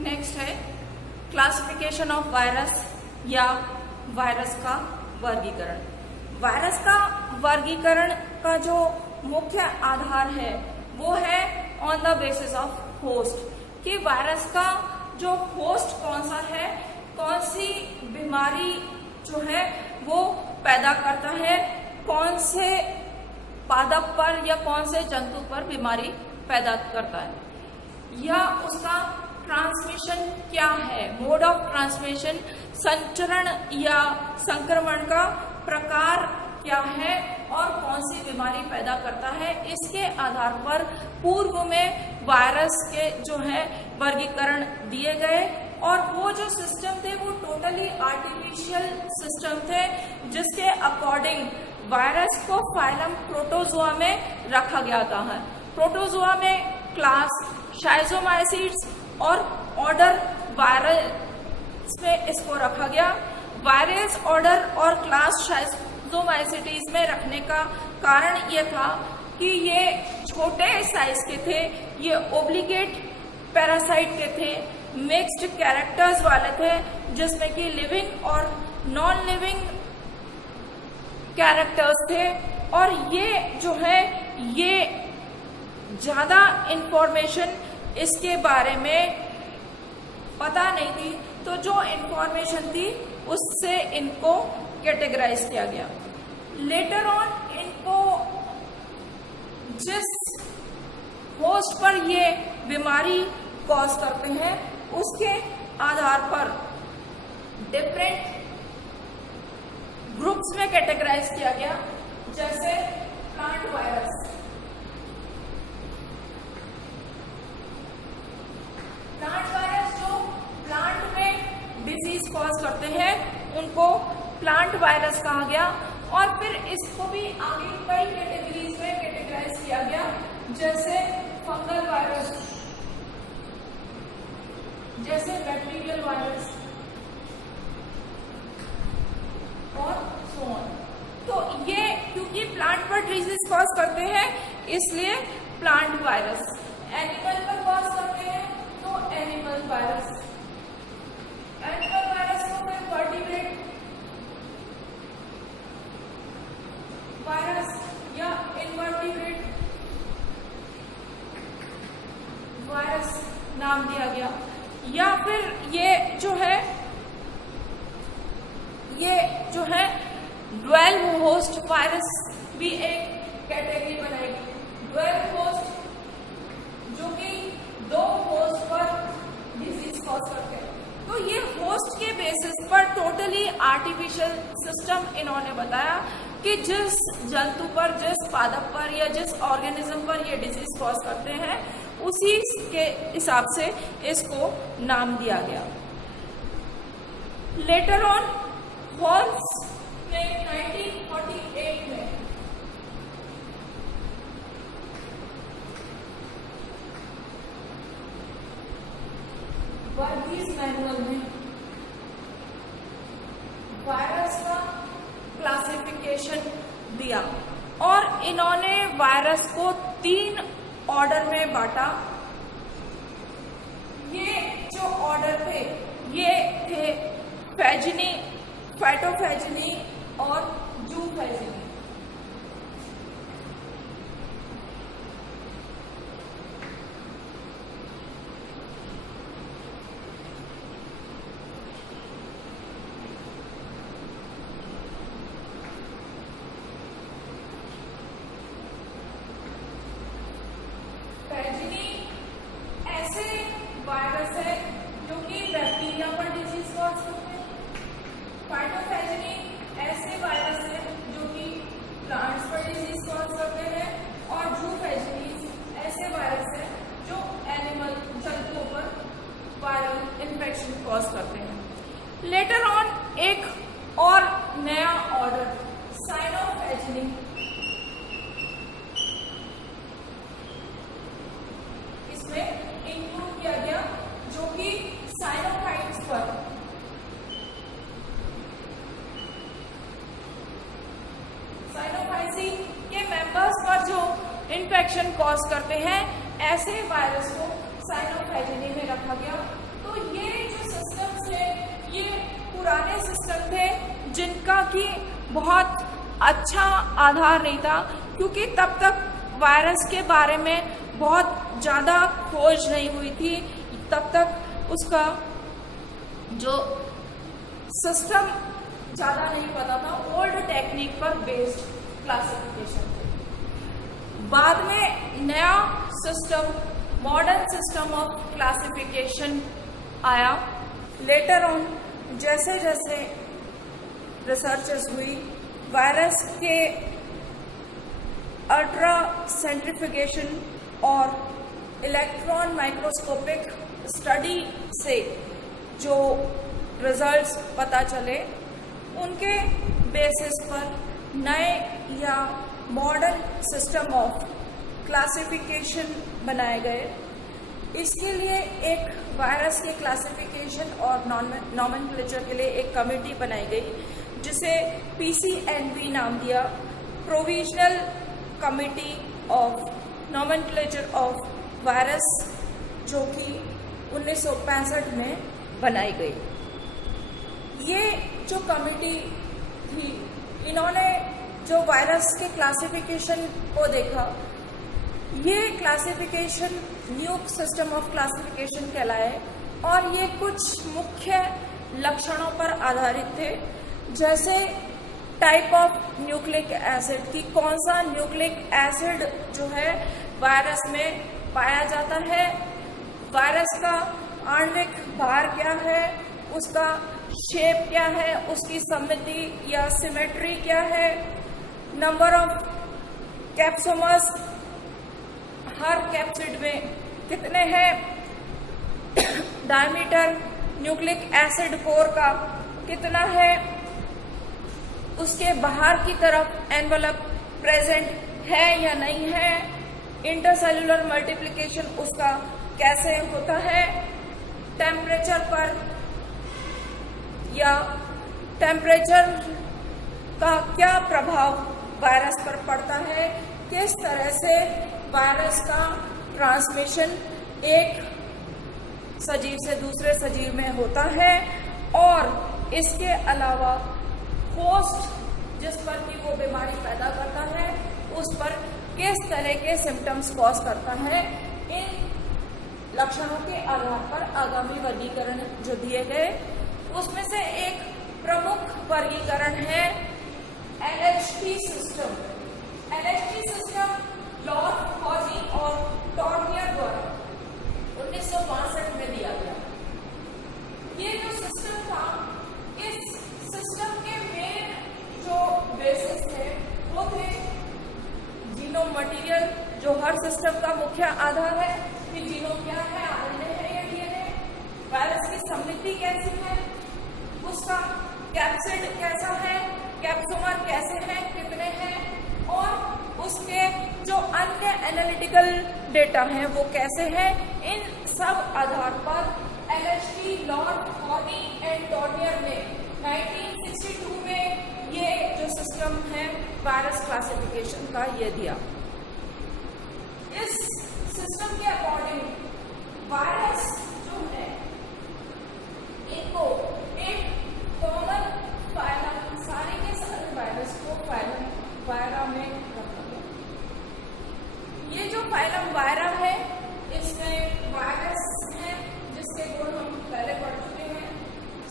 Next है classification of virus या virus का वर्गीकरण। वायरस का वर्गीकरण का जो मुख्य आधार है वो है on the basis of host, कि वायरस का जो होस्ट कौन सा है, कौन सी बीमारी जो है वो पैदा करता है, कौन से पादप पर या कौन से जंतु पर बीमारी पैदा करता है, या उसका ट्रांसमिशन क्या है, मोड ऑफ ट्रांसमिशन, संचरण या संक्रमण का प्रकार क्या है और कौन सी बीमारी पैदा करता है। इसके आधार पर पूर्व में वायरस के जो है वर्गीकरण दिए गए, और वो जो सिस्टम थे वो टोटली आर्टिफिशियल सिस्टम थे, जिसके अकॉर्डिंग वायरस को फाइलम प्रोटोजोआ में रखा गया था। प्रोटोजोआ में क्लास शाइजोमाइसीड्स और ऑर्डर वायरस में इसको रखा गया। वायरस ऑर्डर और क्लास शाइजोमाइसीड्स में रखने का कारण ये था कि ये छोटे साइज के थे, ये ओब्लिगेट पैरासाइट के थे, मिक्स्ड कैरेक्टर्स वाले थे, जिसमें कि लिविंग और नॉन लिविंग कैरेक्टर्स थे, और ये जो है ये ज्यादा इंफॉर्मेशन इसके बारे में पता नहीं थी, तो जो इंफॉर्मेशन थी उससे इनको कैटेगराइज किया गया। लेटर ऑन इनको जिस होस्ट पर ये बीमारी कॉज करते हैं उसके आधार पर डिफरेंट ग्रुप्स में कैटेगराइज किया गया, जैसे प्लांट वायरस। प्लांट वायरस जो प्लांट में डिजीज कॉज करते हैं उनको प्लांट वायरस कहा गया, और फिर इसको भी आगे कई कैटेगरीज में कैटेगराइज किया गया, जैसे फंगल वायरस, जैसे बैक्टीरियल वायरस और सो ऑन। तो ये क्योंकि प्लांट पर डिजीज कॉज करते हैं इसलिए प्लांट वायरस, एनिमल पर कॉज करते हैं तो एनिमल वायरस, एनिमल वायरस को फिर वर्टिब्रेट वायरस या इनवर्टिब्रेट वायरस नाम दिया गया। या फिर ये जो है ड्वेल होस्ट वायरस भी एक कैटेगरी बनाएगी। ड्वेल होस्ट जो कि दो होस्ट पर डिजीज कॉज करते हैं, तो ये होस्ट के बेसिस पर टोटली आर्टिफिशियल सिस्टम इन्होंने बताया कि जिस जंतु पर, जिस पादप पर या जिस ऑर्गेनिज्म पर ये डिजीज कॉज करते हैं उसी के हिसाब से इसको नाम दिया गया। लेटर ऑन हॉल्स ने 1948 में वर्गीस मैनुअल में वायरस का क्लासिफिकेशन दिया, और इन्होंने वायरस को 3 ऑर्डर में बांटा। ये जो ऑर्डर थे ये थे फैजिनी, फाइटोफैजिनी और जूफैजिनी। फैजिनी ऐसे वायरस है जो कि बैक्टीरिया पर डिजीज कॉज करते हैं। फाइटोफैजिनी ऐसे वायरस है जो कि प्लांट्स पर डिजीज कॉज करते हैं, और जूफैजिनी ऐसे वायरस है जो एनिमल जंतुओं पर वायरल इन्फेक्शन कॉज करते हैं। लेटर ऑन एक और नया ऑर्डर साइनोफैजिनी, इसमें इंक्लूड किया गया, जो कि साइनोकाइट्स पर साइनोफाइसी के मेंबर्स पर जो इन्फेक्शन कॉज करते हैं ऐसे वायरस को साइनोफैजिनी में रखा गया। तो कि बहुत अच्छा आधार नहीं था, क्योंकि तब तक वायरस के बारे में बहुत ज़्यादा खोज नहीं हुई थी। तब तक उसका जो सिस्टम ज़्यादा नहीं पता था, ओल्ड टेक्निक पर बेस्ड क्लासिफिकेशन थे। बाद में नया system, modern system of classification आया। लेटर ऑन जैसे जैसे रिसर्चेस हुई, वायरस के अल्ट्रा सेंट्रीफ्यूगेशन और इलेक्ट्रॉन माइक्रोस्कोपिक स्टडी से जो रिजल्ट्स पता चले, उनके बेसिस पर नए या मॉडर्न सिस्टम ऑफ क्लासिफिकेशन बनाए गए। इसके लिए एक वायरस के क्लासिफिकेशन और नॉमेनक्लेचर के लिए एक कमेटी बनाई गई, जिसे PCNV नाम दिया, provisional committee of nomenclature of virus, जो कि 1965 में बनाई गई। ये जो कमेटी थी, इन्होंने जो वायरस के क्लासिफिकेशन को देखा, ये क्लासिफिकेशन न्यूक सिस्टम ऑफ क्लासिफिकेशन कहलाए और ये कुछ मुख्य लक्षणों पर आधारित थे, जैसे टाइप ऑफ न्यूक्लिक एसिड की, कौन सा न्यूक्लिक एसिड जो है वायरस में पाया जाता है, वायरस का आणविक भार क्या है, उसका शेप क्या है, उसकी सममिति या सिमेट्री क्या है, number of capsomeres her capsid में कितने हैं, डायमीटर न्यूक्लिक एसिड कोर का कितना है, उसके बाहर की तरफ एनवेलप प्रेजेंट है या नहीं है, इंटरसेल्युलर मल्टीप्लिकेशन उसका कैसे होता है, टेम्परेचर पर या टेम्परेचर का क्या प्रभाव वायरस पर पड़ता है, किस तरह से वायरस का ट्रांसमिशन एक सजीव से दूसरे सजीव में होता है, और इसके अलावा होस्ट जिस पर कि वो बीमारी पैदा करता है, उस पर किस तरह के सिम्टम्स कॉज करता है। इन लक्षणों के आधार पर आगामी वर्गीकरण जो दिए गए, उसमें से एक प्रमुख वर्गीकरण है LHT सिस्टम। LHT सिस्टम लॉर्ड हॉजी और टॉर्नियर द्वारा 1962 में दिया गया। ये जो सिस्टम था, इस सिस्टम के मेन जो बेसिस थे वो थे जीनोम मटेरियल, जो हर सिस्टम का मुख्य आधार है कि जीनोम क्या है, RNA है या DNA, वायरस की सममिति कैसी है, उसका कैप्सिड कैसा है, कैप्सोमर कैसे हैं, कितने हैं, और उसके जो अन्य एनालिटिकल डेटा हैं वो कैसे हैं। इन सब आधार पर LHT लॉर्ड हॉजी एंड टॉर्नियर ने 1962 में ये जो सिस्टम है वायरस क्लासिफिकेशन का ये दिया। इस सिस्टम के अकॉर्डिंग वायरस जो है, इनको एक कॉमन फाइलम, सारे के सारे वायरस को फाइलम वायरा में रखा गया। ये जो फाइलम वायरा है, इसमें वायरस है जिसके गुण हम पहले पढ़ चुके हैं।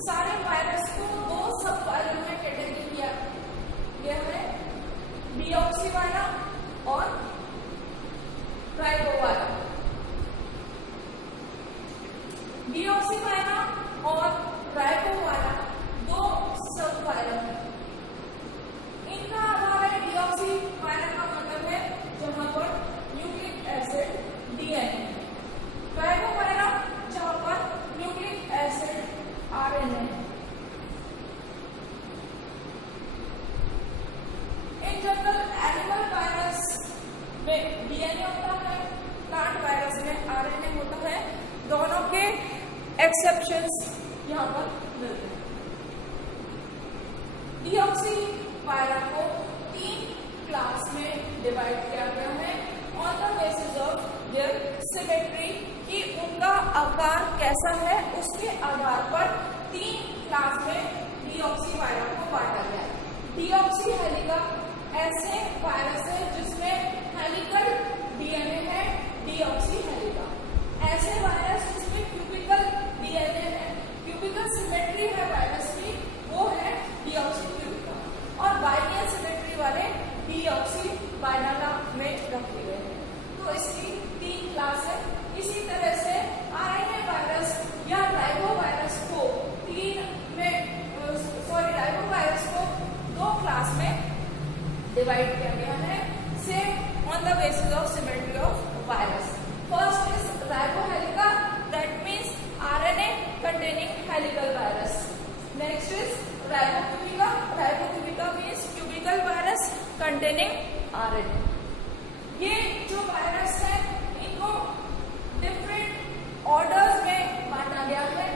सारे वायरस को दो सब फाइलम में कैटेगरी किया गया है, डीऑक्सीवायरा और राइबोवायरा। डीऑक्सीवायरा और राइबोवायरा दो सब फाइलम है। इनका आधार है डीऑक्सीवायरा का मतलब है जहां पर न्यूक्लिक एसिड DNA, राइबोवायरा जहां पर nucleic acid RNA। In general animal virus में DNA होता है, प्लांट वायरस में RNA होता है। दोनों के एक्सेप्शंस यहाँ पर मिलते हैं। डीऑक्सीवायरा को 3 क्लास में डिवाइड किया गया है on the basis of their symmetry, कि उनका आकार कैसा है उसके आधार पर 3 क्लास में डीऑक्सीवायरा को बांटा गया है। डीऑक्सी हेलिका ऐसे वायरस है जिसमें हेलिकल डीएनए है, डीऑक्सी हेलिका। ऐसे वायरस जिसमें क्यूबिकल डीएनए है, क्यूबिकल सिमेट्री है वायरस की, वो है डीऑक्सी क्यूबिका। और बाइनल सिमेट्री वाले डीऑक्सी बाइनला में रखे गए हैं। तो इसकी 3 क्लास है। इसी तरह से आरएनए वायरस या राइबो वायरस को राइबो वायरस को 2 क्लास में डिवाइड किया गया है, same on the basis of symmetry of virus. First is ribo helica, that means RNA containing helical virus. Next is ribo cubica, ribo cubica means cubical virus containing RNA. ये जो virus है इनको different orders में बांटा गया है।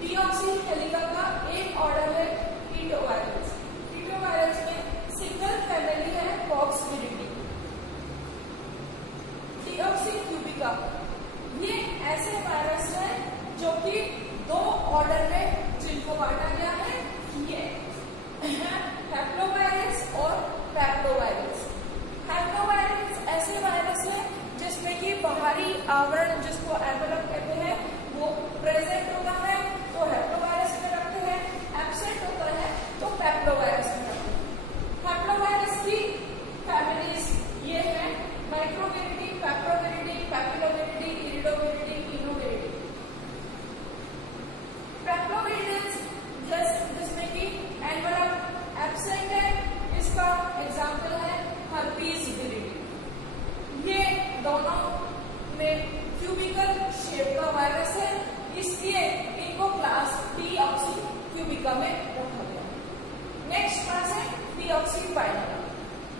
Deoxy हेलिका का एक ऑर्डर है टीटोवायरस। टीटोवायरस में सिंगल फैमिली है पॉक्सविरिडी। डीऑक्सी क्यूबिका ये ऐसे वायरस है जो कि 2 ऑर्डर में जिनको बांटा गया है, ये हैप्लोवायरस और पैप्लोवायरस। हैप्लोवायरस ऐसे वायरस है जिसमें कि बाहरी आवरण जिसको एनवेलप कहते हैं वो प्रेजेंट होता है तो हैप्लोवायरस में रखते हैं, एब्सेंट होता है तो पैप्लोवायरस में रखते हैं। हैप्लोवायरस की फैमिलीज ये है माइक्रोविरिडी, पैप्लोविरिडी, पैपिलोविरिडी, इरिडोविरिडी, इनोविरिडी। पैप्लोविरिडीज जिसमें कि एनवेलप एब्सेंट है, इसका एग्जाम्पल है हर्पीज विरिडी। ये दोनों में क्यूबिकल शेप का वायरस है, इसलिए इनको क्लास डीऑक्सी क्यूबिका में रखा गया। नेक्स्ट क्लास है डीऑक्सी बाइनला।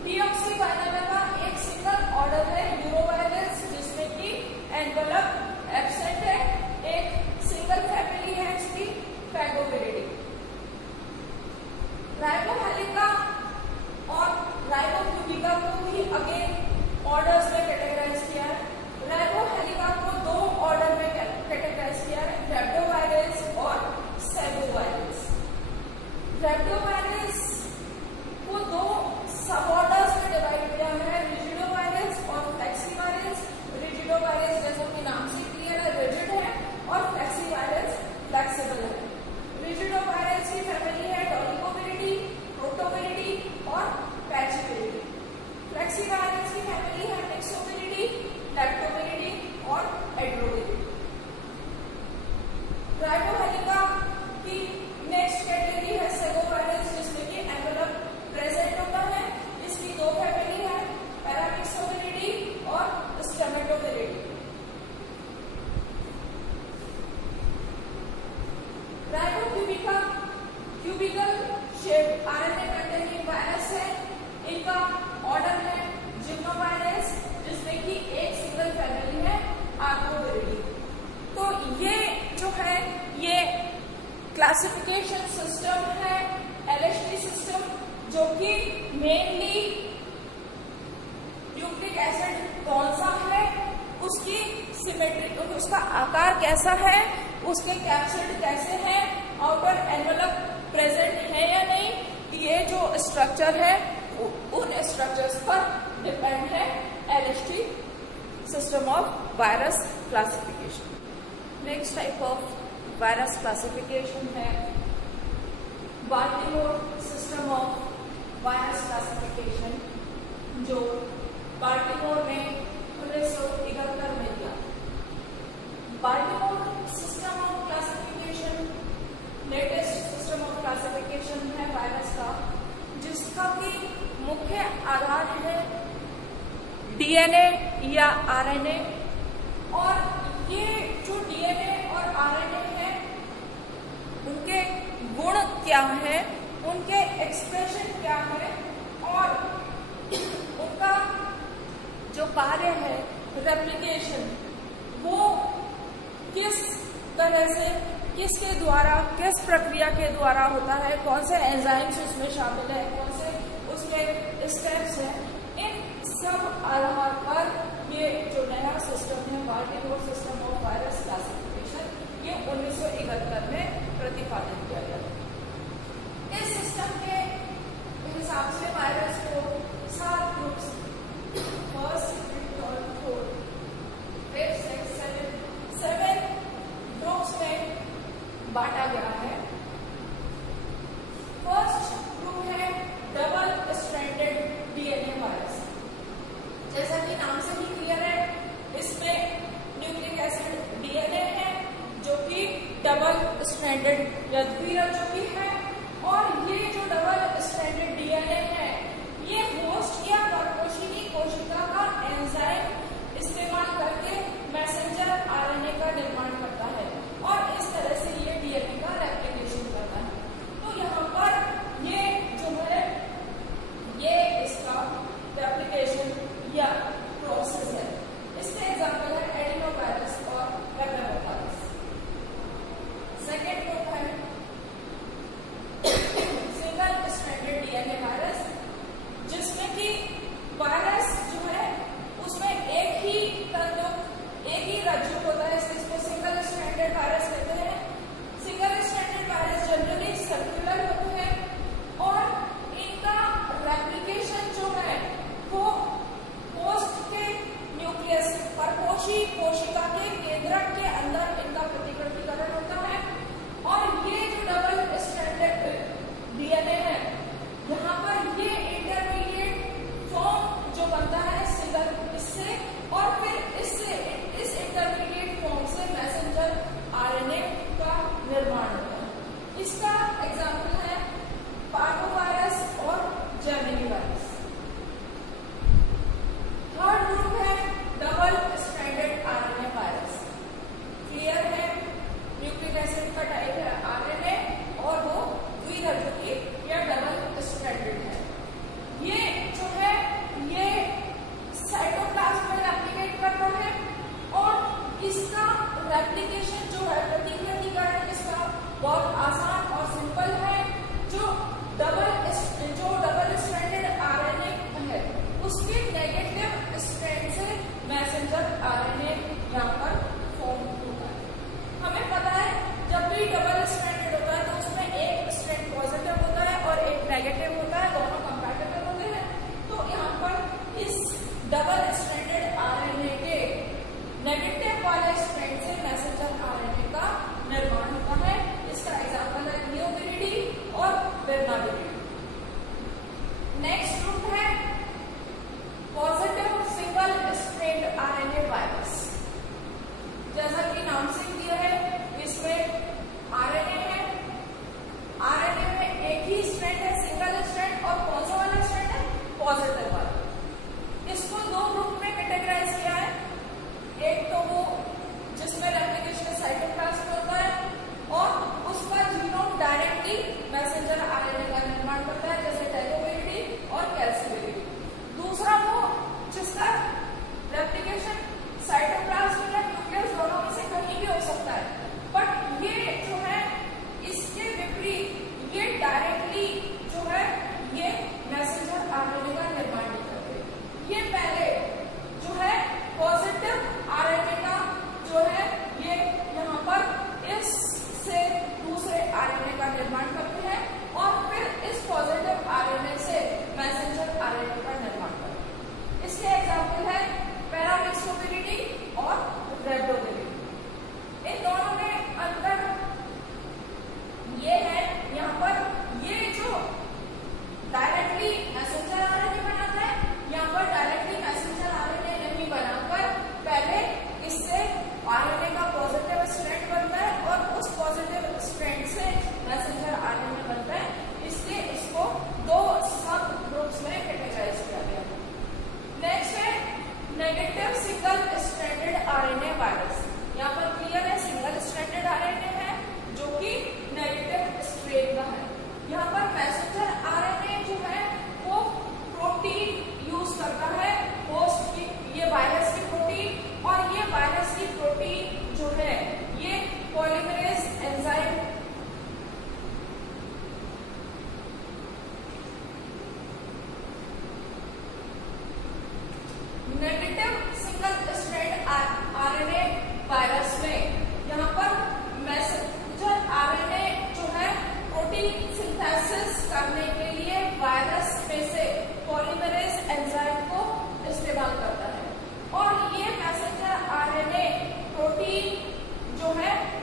डीऑक्सी बाइनला का एक सिंगल ऑर्डर है यूरोवायरस जिसमें कि एनवेलप एब्सेंट है, एक सिंगल फैमिली है इसकी फैगोविरिडी। राइबो हेलिका और राइबो क्यूबिका को भी अगेन ऑर्डर्स में कैटेगराइज किया है। राइबो हेलिका को 2 ऑर्डर में कैटेगराइज किया है, रेप्टोवायरस और सेबोवायरस। रेप्टोवायरस को 2 सब ऑर्डर्स में डिवाइड किया है, रिजिडोवायरस और फ्लेक्सीवायरस। रिजिडोवायरस जैसा कि नाम से क्लियर है, रिजिड है, और फ्लेक्सीवायरस फ्लेक्सिबल है। रिजिडोवायरस की फैमिली है डोलिकोविरिडी, प्रोटोविरिडी और पैचिविरिडी। फ्लेक्सीवायरस की फैमिली है मिक्सोविरिडी, लैक्टोविरिडी और एड्रोविरिडी। राइबो हेलिका की नेक्स्ट कैटेगरी है सेबोवायरस जिसमें कि एनवेलप प्रेजेंट होता है। इसकी 2 फैमिली है, पैरामिक्सोविरिडी और स्टेमेटोविरिडी। Ribo cubica cubical shape RNA containing virus है। इनका ऑर्डर है जिम्नोवायरस जिसमें कि एक सिंगल फैमिली है आर्कोविरिडी। तो ये जो है ये क्लासिफिकेशन सिस्टम है एलएचटी सिस्टम, जो कि मेनली न्यूक्लिक एसिड कौन सा है, उसकी सिमेट्री, उसका आकार कैसा है, उसके कैप्सिड कैसे हैं, आउटर एनवेलप प्रेजेंट है या नहीं, ये जो स्ट्रक्चर है उन स्ट्रक्चर्स पर डिपेंड है LHT system of virus classification. Next type of virus classification है Baltimore system of virus classification, जो बाल्टीमोर में 1971 में दिया। Baltimore system of classification latest system of classification है वायरस का, जिसका कि मुख्य आधार है डीएनए या आरएनए। और ये जो डीएनए और आरएनए है उनके गुण क्या है, उनके एक्सप्रेशन क्या है, और उनका जो कार्य है रेप्लिकेशन वो किस तरह से, किसके द्वारा, किस प्रक्रिया के द्वारा होता है, कौन से एंजाइम्स उसमें शामिल है, कौन से उसमें स्टेप्स हैं, इन सब आधार पर ये जो नया सिस्टम है Baltimore system of virus classification, ये 1971 में प्रतिपादित किया गया। इस सिस्टम के हिसाब से वायरस को 7 groups, first, second, third, fourth, fifth, sixth, seventh, 7 groups में बांटा गया है। फर्स्ट ग्रुप है डबल स्ट्रैंडेड डीएनए वायरस। जैसा कि नाम से ही क्लियर है, इसमें न्यूक्लिक एसिड डीएनए है जो कि डबल स्ट्रैंडेड या द्विरज्जुकी है। और ये जो डबल स्ट्रैंडेड डीएनए है, ये होस्ट या परपोषी कोशिका का एंजाइम इस्तेमाल करके मैसेंजर आरएनए का निर्माण करता है और इस तरह से ये डीएनए का रेप्लिकेशन करता है। तो यहाँ पर ये जो है, ये इसका रेप्लिकेशन या प्रोसेस है। इसके एग्जाम्पल है एडिनोवायरस और पैपिलोमावायरस। सेकेंड ग्रुप है सिंगल स्ट्रैंडेड डीएनए वायरस, जिसमें कि वायरस जो है उसमें एक ही रज्जु होता है, इसको सिंगल स्ट्रैंडेड वायरस कहते हैं। Single stranded virus generally circular होते हैं और इनका रेप्लिकेशन जो है वो होस्ट के न्यूक्लियस, परपोषी कोशिका के केंद्रक के अंदर इनका प्रतिकृतिकरण होता है। और ये जो डबल स्ट्रैंडेड डीएनए है, यहाँ पर ये इंटरमीडिएट फॉर्म जो बनता है सिंगल इससे, और फिर इससे इस इंटरमीडिएट फॉर्म से मैसेंजर आरएनए का निर्माण होता है। इसका एग्जाम्पल है पार्वोवायरस और जर्मनी वायरस। थर्ड ग्रुप है double stranded RNA virus. Clear है, न्यूक्लिक एसिड का टाइप है आरएनए और वो द्विरज्जुकी या डबल स्ट्रैंडेड है। ये जो है ये साइटोप्लाज्म में रेप्लिकेट करता है और इसका रेप्लिकेशन जो है, प्रतिकृतिकरण इसका बहुत आसान और सिंपल है। जो डबल स्ट्रैंडेड आरएनए है उसके नेगेटिव स्ट्रैंड से मैसेंजर आरएनए यहाँ पर फॉर्म होता है। हमें पता है जब भी डबल स्ट्रैंडेड होता है तो उसमें एक स्ट्रैंड पॉजिटिव होता है और एक नेगेटिव होता है, दोनों कंपैटिबल होते हैं। तो यहाँ पर इस डबल स्ट्रैंडेड आरएनए के नेगेटिव वाले स्ट्रैंड से मैसेंजर आरएनए का निर्माण होता है। इसका एग्जाम्पल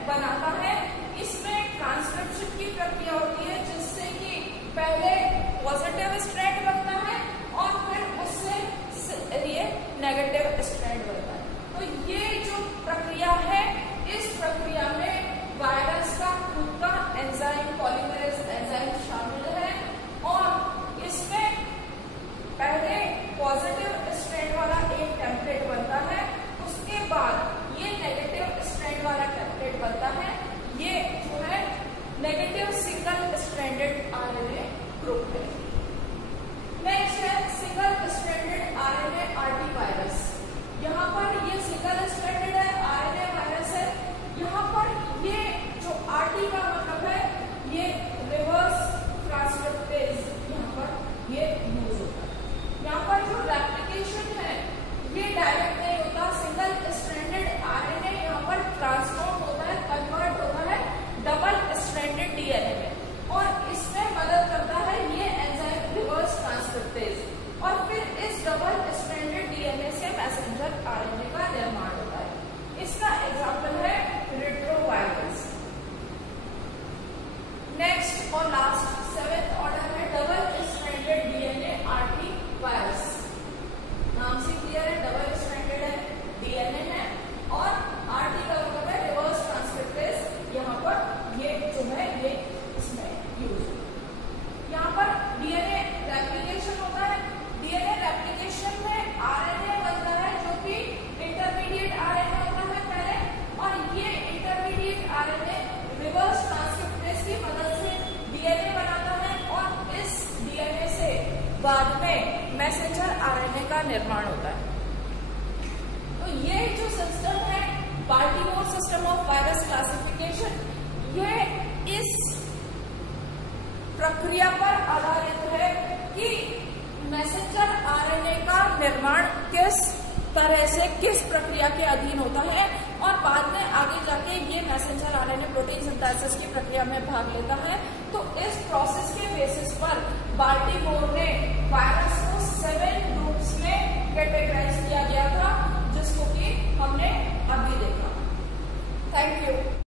बनाता है। इसमें ट्रांसक्रिप्शन की प्रक्रिया होती है, जिससे कि पहले पॉजिटिव स्ट्रैंड बनता है और फिर उससे ये नेगेटिव स्ट्रैंड बनता है। तो ये जो प्रक्रिया है, इस प्रक्रिया में वायरस का खुद का एंजाइम, पॉलीमरेज एंजाइम शामिल है और इसमें पहले पॉजिटिव स्ट्रैंड वाला एक टेम्पलेट बनता है, उसके बाद ये नेगेटिव स्ट्रैंड वाला टेम्पलेट बनता है। ये जो है negative single stranded RNA group है। नेक्स्ट है single stranded RNA RT virus. यहाँ पर ये सिंगल स्ट्रैंडेड है, आरएनए वायरस है। यहाँ पर ये जो आरटी का मतलब है, ये रिवर्स ट्रांसक्रिप्टेज यहाँ पर ये यूज होता है। यहाँ पर जो रेप्लिकेशन है ये डायरेक्ट नहीं होता, सिंगल स्ट्रैंडेड आरएनए यहाँ पर ट्रांसफॉर्म होता है, कन्वर्ट होता है डबल स्ट्रैंडेड डीएनए में और इसमें मदद करता है ये एंजाइम रिवर्स ट्रांसक्रिप्टेज और फिर इस डबल स्ट्रैंडेड डीएनए से मैसेंजर आरएनए का निर्माण होता है। इसका एग्जाम्पल है रेट्रोवायरस। नेक्स्ट और लास्ट 7th ऑर्डर है double stranded DNA RT virus. नाम से क्लियर है, डबल स्ट्रैंडेड है, डीएनए है और आरटी का मतलब है रिवर्स ट्रांसक्रिप्टेज। यहाँ पर ये जो है ये इसमें यूज है। यहाँ पर डीएनए रेप्लिकेशन होता है। डीएनए रेप्लिकेशन में आरएनए बनता है जो कि इंटरमीडिएट आरएनए होता है पहले, और ये इंटरमीडिएट आरएनए रिवर्स ट्रांसक्रिप्टेज की मदद से डीएनए बनाता है और इस डीएनए से बाद में मैसेंजर आरएनए का निर्माण होता है। तो ये जो सिस्टम है Baltimore system of virus classification, ये इस प्रक्रिया पर आधारित है कि मैसेंजर आरएनए का निर्माण किस तरह से, किस प्रक्रिया के अधीन होता है और बाद में आगे जाके ये मैसेंजर आरएनए प्रोटीन सिंथेसिस की प्रक्रिया में भाग लेता है। तो इस प्रोसेस के बेसिस पर बाल्टीमोर ने वायरस को 7 ग्रुप्स में कैटेगराइज किया गया था, जिसको कि हमने अभी देखा। Thank you.